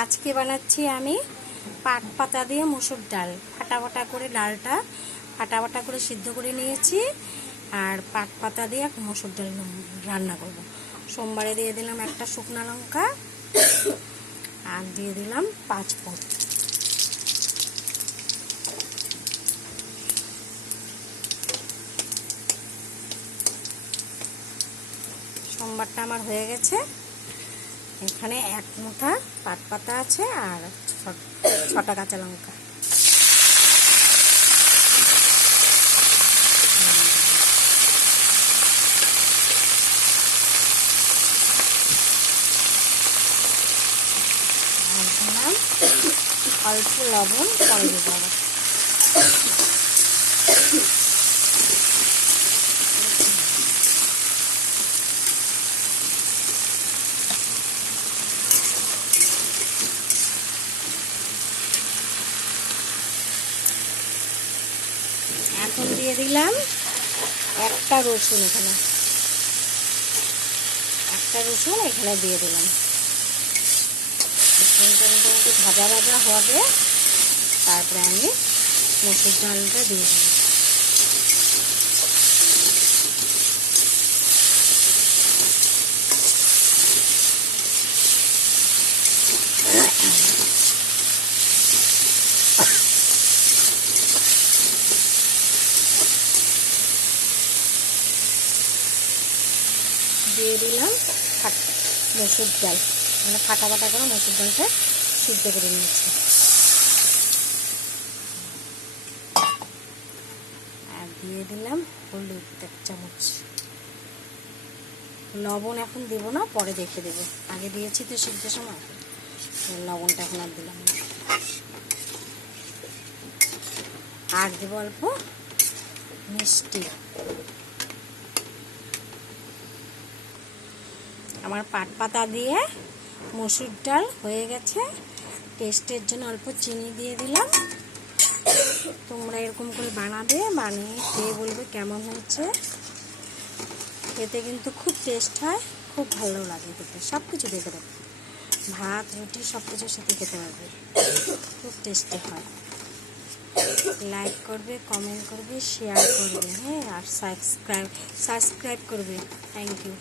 আজকে বানাচ্ছি আমি পাট পাতা দিয়ে মসুর ডাল। ফাটা করে ডালটা ফাটা করে সিদ্ধ করে নিয়েছি, আর পাট পাতা দিয়ে মসুর ডাল রান্না করব। সোমবারে দিয়ে দিলাম একটা শুকনো লঙ্কা, আর দিয়ে দিলাম 5 ফোঁড়ন। সোমবারটা আমার হয়ে গেছে। এখানে 1 মুঠা পাট পাতা আছে আর 6টা কাঁচা লঙ্কা। আর দিলাম অল্প লবণ, পরে দেবো আবার। এখন দিয়ে দিলাম একটা রসুন, এখানে দিয়ে দিলাম। মোটামুটি ভাজা হবে, তারপরে আমি মসুর ডালটা দিয়ে দিলাম। দিয়ে দিলাম মসুর ডাল, মানে ফাটা করে মসুর ডালটা সিদ্ধ করে নিয়েছি। আর দিয়ে দিলাম হলুদ 1 চামচ। লবণ এখন দেবো না, পরে দেখে দেবো। আগে দিয়েছি তো সিদ্ধ সময়, লবণটা এখন আর দিলাম না। আর দেবো অল্প মিষ্টি। আমার পাট পাতা দিয়ে মসুর ডাল হয়ে গেছে। টেস্টের জন্য অল্প চিনি দিয়ে দিলাম। তোমরা এরকম করে বানাবে, বানিয়ে খেয়ে বলবে কেমন হয়েছে। খেতে কিন্তু খুব টেস্ট হয়, খুব ভালো লাগে খেতে। সব কিছু দিয়ে দেবে, ভাত রুটি সব কিছুর সাথে খেতে পারবে, খুব টেস্টি হয়। লাইক করবে, কমেন্ট করবে, শেয়ার করবে, হ্যাঁ, আর সাবস্ক্রাইব করবে। Thank you.